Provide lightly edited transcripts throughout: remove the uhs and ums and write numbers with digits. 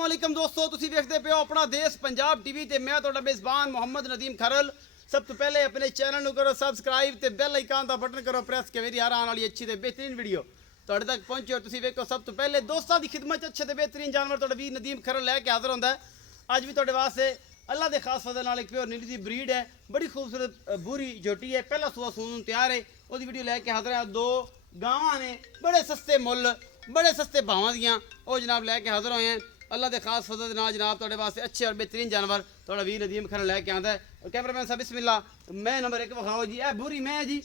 अस्सलामुअलैकुम दोस्तों, तुसी देखते पे हो अपना देश पंजाब टीवी ते मैं तुहाडा मेज़बान मोहम्मद नदीम खरल। सब तो पहले अपने चैनल नूं करो सब्सक्राइब ते बेल आइकन दा बटन करो प्रेस के मेरी हर आने वाली अच्छी ते बेहतरीन वीडियो तुहाडे तक पहुंचे। और तुसी वेखो सब तो पहले दोस्तों की खिदमत अच्छे ते बेहतरीन जानवर तुहाडा वीर नदीम खरल लैके हाज़र होंदा है। अज भी तुहाडे वास्ते अल्लाह के खास फजल नाल एक प्योर नीली दी ब्रीड है, बड़ी खूबसूरत बूरी झोटी है, पहला सूआ सून तैयार है। वो वीडियो लैके हाज़र है। दो गावां ने बड़े सस्ते मुल बड़े सस्ते भावां दियां वो जनाब लैके हाज़र होए हैं। अल्लाह के खास फजल नाल जनाब तुहाडे वास्ते अच्छे और बेहतरीन जानवर तुहाडा वीर नदीम खरल लैके आंदा है। कैमरामैन साहब बिस्मिल्लाह, मैं नंबर 1 विखाओ जी। ए बूरी मैं जी,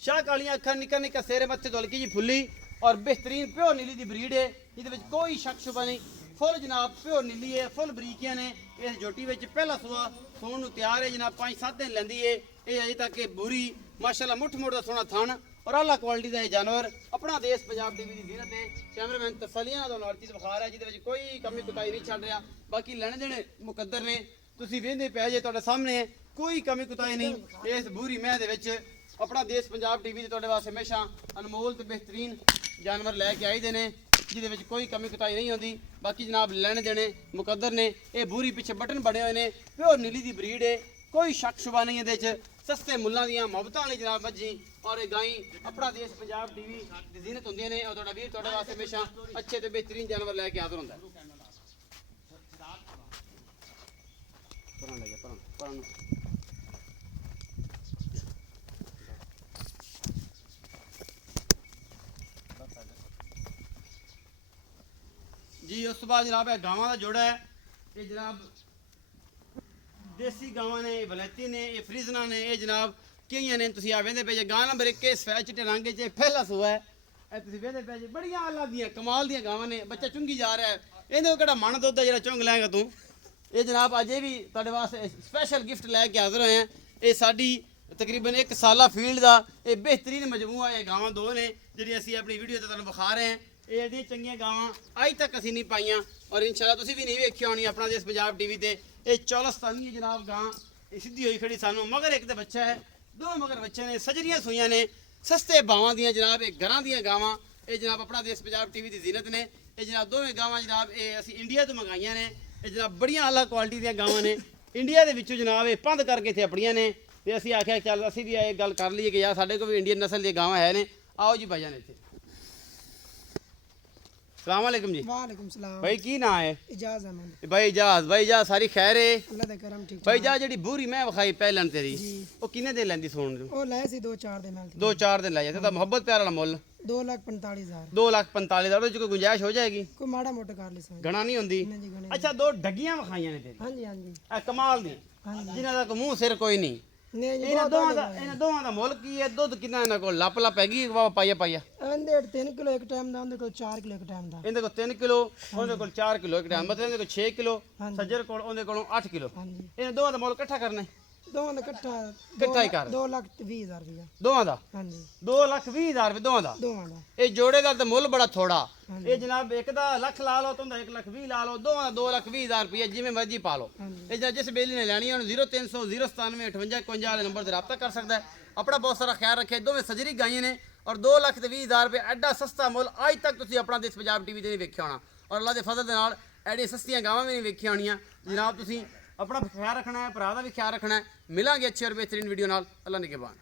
शाह कालियां अखा, निक्का निक्का सेरे मत्थे तो हल्की जी फुल्ली और बेहतरीन प्योर नीली दी ब्रीड है। ये कोई शक शुबा नहीं, फुल जनाब प्योर नीली है, फुल बरीकियां ने। इस झोटी में पहला सूआ सून तैयार है जनाब, 5-7 दिन लैंदी है। ये अजे तक बूरी माशाल्लाह मुठ मुठ का सोहना थन और आला क्वालिटी का जानवर अपना देश पंजाब टीवी की जीनत है। कैमरामैन तसलियां तो हर चीज़ विखा रहा है, जिद कोई कमी कुताई नहीं छड़ रहा। बाकी लेने देने मुकद्दर ने, तुसीं वेंदे पै जे तुहाडे सामने है, कोई कमी कुताई नहीं। इस बूरी मैह दे विच अपना देश पंजाब टीवी तुहाडे वास्ते हमेशा अनमोल ते बेहतरीन जानवर लैके आई दे ने, जिहदे कोई कमी कुताई नहीं होती। बाकी जनाब लेने देने मुकद्दर ने। यह बूरी पिछे बटन बने हुए हैं, प्योर नीली दी ब्रीड है, कोई शक शुबा नहीं है। सस्ते मुल्लां दियां मुहब्बतां वाली जनाब मज्जी और गाई अपना देश पंजाब टीवी दी जीनत होंदी ने। और तुहाडा वीर तुहाडे वास्ते हमेशा अच्छे ते बेहतरीन जानवर लैके हाज़र होंदा है। जी उस बाद जनाब है गावां का जोड़ा है। ये जनाब देसी गावां ने, वलैती ने, ये फ्रीजना ने, ये जनाब कई ने। तुसीं आ वेंदे पे जे गां नंबर 1 सफेद चिट्टे रंग च पहला सूआ है। ये तुसीं वेंदे पे जे बड़ियां आला दियां कमाल दियां गावां ने। बच्चा चुंगी जा रहा है, इहदे केड़ा मन दुद्ध है जेह्ड़ा चुंग लैगा तू। ये जनाब अजे भी तुहाडे वास्ते स्पैशल गिफ्ट लैके हाज़र होए हैं। ये साडी तकरीबन 1 साला फील्ड का ये बेहतरीन मजमूआ है। गावां दो ने जिहड़ी असीं अपनी वीडियो ते तुहानूं विखा रहे हैं। ये एडियां चंगियां गावां अज तक असीं नहीं पाइयां और इंशाअल्लाह तुसीं भी नहीं वेखी होनी अपना देश पंजाब टीवी ते। ये चौलस्तानी है जनाब गां, ये सीधी होई खड़ी सानू, मगर एक तो बच्चा है, दो मगर बच्चे ने, सजरियां सूइयां ने, सस्ते भावां दियां जनाब। ये घरां दियां गावां, ये जनाब अपना देश पंजाब टीवी की जीनत ने। ये जनाब दोवें गावां जनाब ये असीं इंडिया तो मंगाइयां ने। ये जनाब बड़ियां आला क्वालिटी दियां गावां ने। इंडिया के विचों जनाब ये पंध करके इत्थे अपड़ियां ने ते असीं आख्या चल असीं भी ये गल कर लीए कि यार साडे कोल भी इंडियन नस्ल दी गावां है ने। आओ जी भाईजान इत्थे। सलाम अलैकुम जी। वालेकुम सलाम भाई की ना है? इजाज़ अहमद। भाई इजाज सारी खैर है? अल्लाह दा करम ठीक भाई जा जेडी बूरी मैं विखाई पहलन तेरी जी। वो किन्ने दिन लैंदी सोन तू? ओ लाए सी 2-4 दिन नाल 2-4 दिन लै जाते तो मोहब्बत प्यार वाला मुੱਲ 2,45,000 2,45,000 ਉਹਦੇ ਚ ਕੋਈ ਗੁੰਜਾਇਸ਼ ਹੋ ਜਾਏਗੀ? कोई माड़ा मोटा कर ले सा ਗਣਾ ਨਹੀਂ ਹੁੰਦੀ। नहीं जी गने। ਅੱਛਾ ਦੋ ਡੱਗੀਆਂ ਵਿਖਾਈਆਂ ਨੇ ਤੇਰੀ, हां जी हां जी ਇਹ ਕਮਾਲ ਦੀ, हां जी ਜਿਨ੍ਹਾਂ ਦਾ ਕੋਈ ਮੂੰਹ ਸਿਰ ਕੋਈ ਨਹੀਂ। नहीं जी ਇਹਨਾਂ बहुत ਦੋਵਾਂ ਦਾ ਮੁੱਲ ਕੀ ਹੈ? ਦੁੱਧ ਕਿੰਨਾ ਇਹਨਾਂ ਕੋਲ ਲੱਪ ਲੱਪ ਹੈਗੀ ਪਾਈਆ ਪਾਈਆ? अंदे 3 किलो एक टाइम दा, उनदे को 4 किलो एक टाइम दा। ਇਹਦੇ ਕੋਲ 3 ਕਿਲੋ, ਉਹਦੇ ਕੋਲ 4 ਕਿਲੋ ਇੱਕ ਟਾਈਮ, ਮਤਲਬ ਇਹਦੇ ਕੋਲ 6 ਕਿਲੋ, ਹਾਂਜੀ। ਸੱਜਰ ਕੋਲ ਉਹਦੇ ਕੋਲੋਂ 8 ਕਿਲੋ। हां जी ਇਹਨਾਂ ਦੋਵਾਂ ਦਾ ਮੁੱਲ ਇਕੱਠਾ ਕਰਨਾ ਹੈ? दोवां दा इकट्ठा ਇਕੱਠਾ ਹੀ ਕਰ 2,20,000 रुपया। ਦੋਵਾਂ ਦਾ। हां जी 2,20,000 ਰੁਪਏ ਦੋਵਾਂ ਦਾ। दोवां दा ਇਹ ਜੋੜੇ ਦਾ ਤਾਂ ਮੁੱਲ ਬੜਾ ਥੋੜਾ। ਹਾਂਜੀ। ਇਹ ਜਨਾਬ ਇੱਕ ਦਾ ਲੱਖ ਲਾ ਲਓ, ਤੁੰਦਾ 1,20,000 ਲਾ ਲਓ, ਦੋਵਾਂ ਦਾ 2,20,000 ਰੁਪਏ ਜਿਵੇਂ ਮਰਜ਼ੀ ਪਾ ਲਓ। ਹਾਂਜੀ। ਇਹ ਜਿਸ ਬੇਲੀ ਨੇ ਲੈਣੀ ਉਹਨੂੰ 0300 097 58 51 ਵਾਲੇ ਨੰਬਰ ਤੇ ਰਾਬਤਾ ਕਰ ਸਕਦਾ ਹੈ। ਆਪਣਾ ਬਹੁਤ ਸਾਰਾ ਖਿਆਲ ਰੱਖੇ। ਦੋਵੇਂ ਸਜਰੀ ਗਾਈਆਂ ਨੇ ਔਰ 2,20,000 ਰੁਪਏ ਐਡਾ ਸਸਤਾ ਮੁੱਲ ਅੱਜ ਤੱਕ ਤੁਸੀਂ ਆਪਣਾ ਦੇਸ਼ ਪੰਜਾਬ ਟੀਵੀ ਤੇ ਨਹੀਂ ਵੇਖਿਆ ਹੋਣਾ। ਔਰ ਅੱਲਾ ਦੇ ਫਜ਼ਲ ਦੇ ਨਾਲ ਐਡੀਆਂ ਸਸਤੀਆਂ ਗਾਵਾਂ ਵੀ ਨਹੀਂ ਵੇਖੀਆਂ ਹੋਣੀਆਂ। ਜਨਾਬ ਤੁਸੀਂ अपना ख्याल रखना है, भरा का भी ख्याल रखना है। मिलांगे अच्छी और बेहतरीन वीडियो नाल। अल्लाह निगहबान।